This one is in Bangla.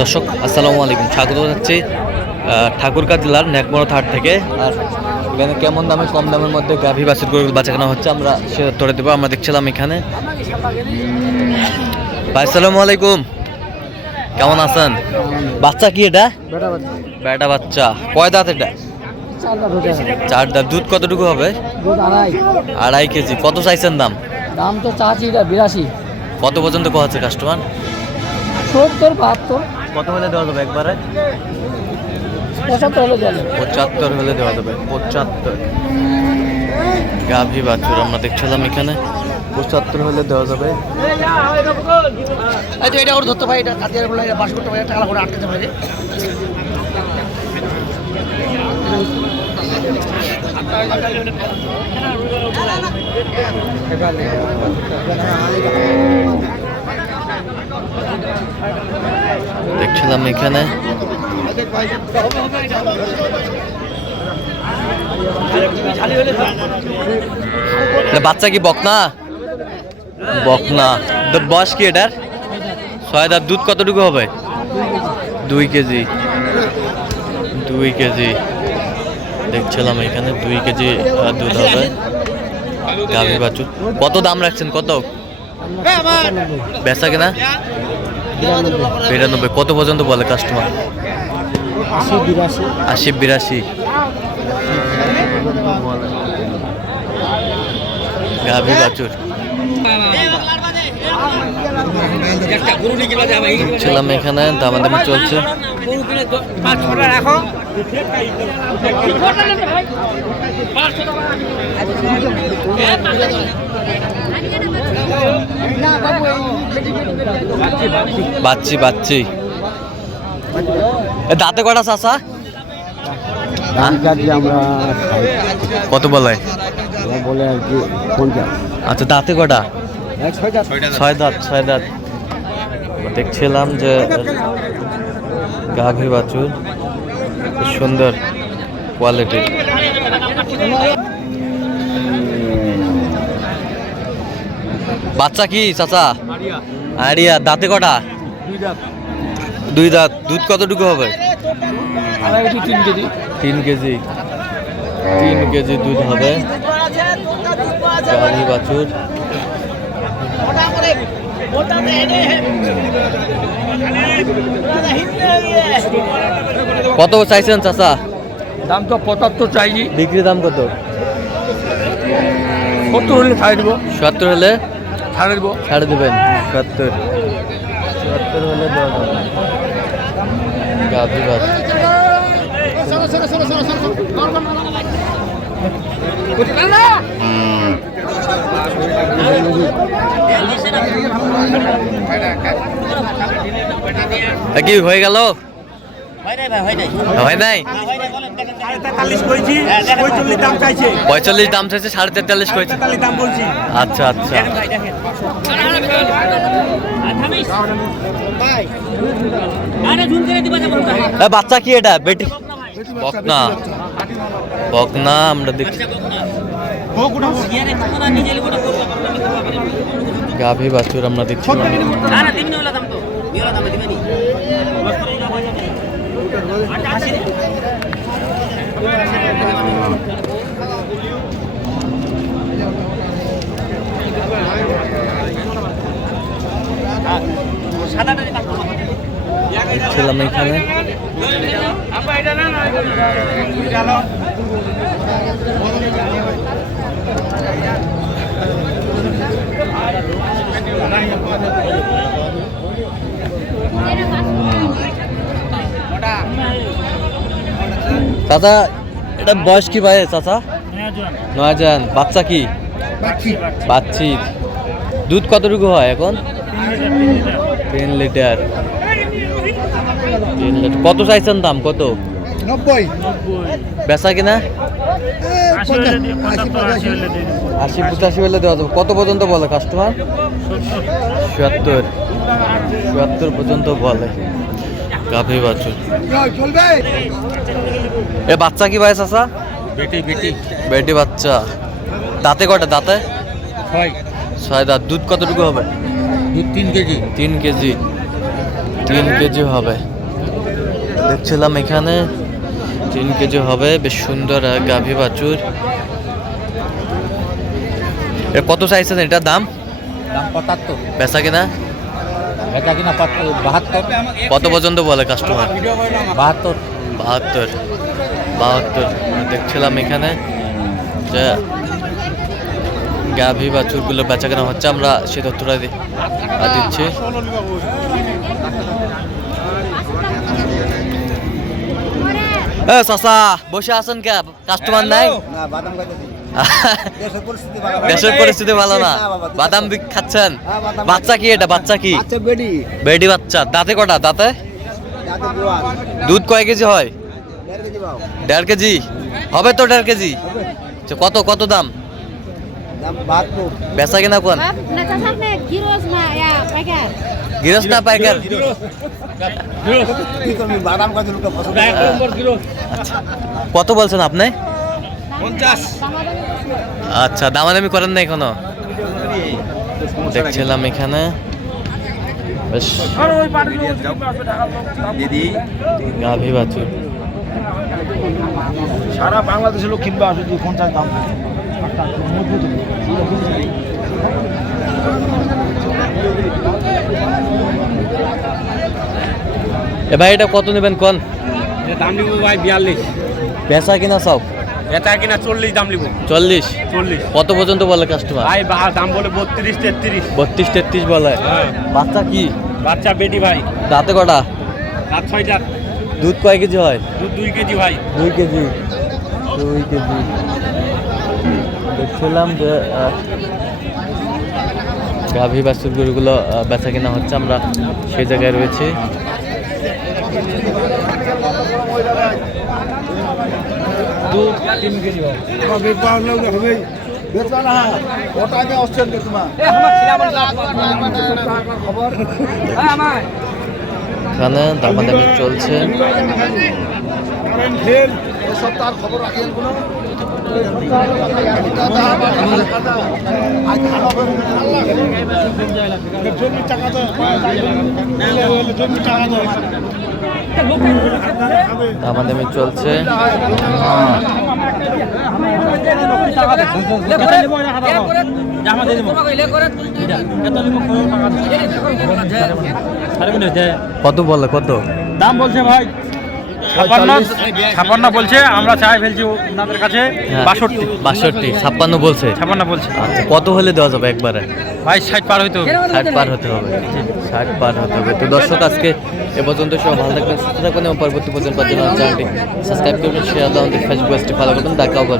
দর্শক আসসালামু আলাইকুম, স্বাগত জানাচ্ছি ঠাকুরগাঁ জেলার নেকমরদ হাট থেকে। আর এখানে কেমন দামে কম দামের মধ্যে গাভী বাছুর গরু বাচ্চা কেনা হচ্ছে আমরা সে তোরে দেবো। আমরা দেখছিলাম এখানে। ভাই আসসালামু আলাইকুম, কেমন আছেন? বাচ্চা কি এটা? বেটা বাচ্চা। কয় দাঁত এটা? 4 দাঁত। দুধ কতটুকু হবে? 2.5 কেজি। কত চাইছেন দাম? দাম তো চাচ্ছি 82। কত পর্যন্ত কোয়াচ্ছে কাস্টমার? 70 72। কত হলে দেওয়া যাবে একবারে? 75 হলে দেওয়া যাবে। 75 হলে দেওয়া যাবে। 75 গাভী বাছুর আমরা দেখছিলাম এখানে। 75 হলে দেওয়া যাবে। এই তো এটা ওর ধরতে ভাই, এটা কাটিয়ার বলে এটা বাস করতে ভাই, টাকা করে আটকাতে ভাই। দেখছিলাম এখানে। বাচ্চা কি বকনা? বকনা। বয়স কি এটার? 6 দাঁত। দুধ কতটুকু হবে? 2 কেজি। 2 কেজি দেখছিলাম এখানে। 2 কেজি দুধ হবে গাভী বাছুর। কত দাম রাখছেন? কত বেচা কিনা? 92। কত পর্যন্ত বলে কাস্টমার? 80 82 গাভী বাছুর ছিলাম এখানে। দামাদামি চলছে। বাচ্চি বাচ্চি। দাঁতে কটা চাচা? কত বলে? বলে আর কি 50। আচ্ছা, দাঁতে কটা? 6 দাঁত। 6 দাঁত। দেখছিলাম যে গাভী বাছুর খুব সুন্দর কোয়ালিটির। বাচ্চা কি চাচা? আরিয়া। দাঁতে কটা? 2 দাঁত। দুধ কতটুকু হবে? 3 কেজি। 3 কেজি। 3 কেজি দুধ হবে গাভী বাছুর। কত চাইছেন চাচা? দাম তো 75 চাইছি। বিক্রি দাম কত? 70 হলে ছাড়ে দেবো। 70 হলে ছাড়ে দেবো। ছাড়ে দেবেন। 70 হলে দেওয়া যাবে গাভী বাছুর। কি হয়ে গেল? হয় নাই। 45 দাম চাইছে। 45 দাম চাইছে। 43.5 কইছে। আচ্ছা আচ্ছা। বাচ্চা কি এটা? বেটি বকনা। বকনা আমরা দেখছি। গাভী বাছুর আমরা দেখছি। ছিলাম এখানে। চাচা এটা বয়স কি ভাই চাচা? 9 জন। বাচ্চা কি? বাচ্চি। দুধ কতটুকু হয় এখন? 3 লিটার। কত চাইছেন দাম? কত? 90। বেচা কিনা? 80 85 হলে দেওয়া যাবে। কত পর্যন্ত বলে কাস্টমার? 77 পর্যন্ত বলে গাভী বাছুর। এ বাচ্চা কি ভাই চাচা? বেটি বেটি বেটি বাচ্চা। দাঁতে কটা? দাঁতে 6। 6 দাঁত। দুধ কতটুকু হবে? দুধ 3 কেজি। 3 কেজি। 3 কেজি হবে দেখছিলাম এখানে 3 কেজি হবে বেশ সুন্দর গাভী বাছুর এর কত চাইছেন এটা দাম দাম 75 বেচা কিনা এটা কিনা 72 কত পর্যন্ত বলে কাস্টমার 72 72 দেখছিলাম এখানে যে গাভী বাছুরগুলো বেচা কেনা হচ্ছে আমরা সে তথ্যটা দিচ্ছি চাচা বসে আছেন কে কাস্টমার নাই না বাদাম খাইতেছি দেশের পরিস্থিতি ভালো না বাদাম খাচ্ছেন বাচ্চা কি এটা বাচ্চা কি আচ্ছা বেডি বেডি বাচ্চা দাঁতে কটা দাঁতে যাতে দোয়া দুধ কয় কেজি হয় 1.5 কেজি পাও 1.5 কেজি হবে তো 1.5 কেজি আচ্ছা, কত কত দাম দাম 72 বেচা কিনা কোন Bab, natasarne giros na ya, pakai. গিরস না পাইকার কি তুমি বাদাম খাইতে লোক পছন্দ কত বলছেন আপনি 50 আচ্ছা দামাদামি করেন না এখনো দেখছিলাম এখানে বেশ দিদি গাভী বাছুর সারা বাংলাদেশের লোক কিনবে আসলে 50 দাম এ ভাই এটা কত নেবেন কোন দাম নিব ভাই 42 বেচা কিনা সব এটা কিনা 40 দাম নিব 40 40 কত পর্যন্ত বলে কাস্টমার ভাই দাম বলে 32 33 32 33 বলে হ্যাঁ বাচ্চা কি বাচ্চা বেটি ভাই দাঁতে কটা রাত 6 দাঁত দুধ কয় কেজি হয় দুধ 2 কেজি ভাই 2 কেজি দেখছিলাম যে গাভী বাছুর গরুগুলো বেচা কেনা হচ্ছে আমরা সেই জায়গায় রয়েছি দুধ 3 কেজি ভাই ওটা আমি অস্ট্রেল তোমার এখানে দামাদামি চলছে সপ্তাহের খবর রাখেন কোনো দামাদামি চলছে কত বলে কত দাম বলছে ভাই 56 বলছে আমরা চাই ফেলছি ওনাদের কাছে 62 56 বলছে 56 বলছে আচ্ছা কত হলে দেওয়া যাবে একবারে ভাই 60 পার হইতো 60 পার হতে হবে 60 পার হতে হবে তো দর্শক আজকে এ পর্যন্ত সব ভালো থাকবেন সুস্থ থাকবেন এবং পরবর্তী পর্যন্ত চ্যানেলটি সাবস্ক্রাইব করবেন শেয়ার দাও ফেসবুক পেজটি ফলো করবেন দেখা হবে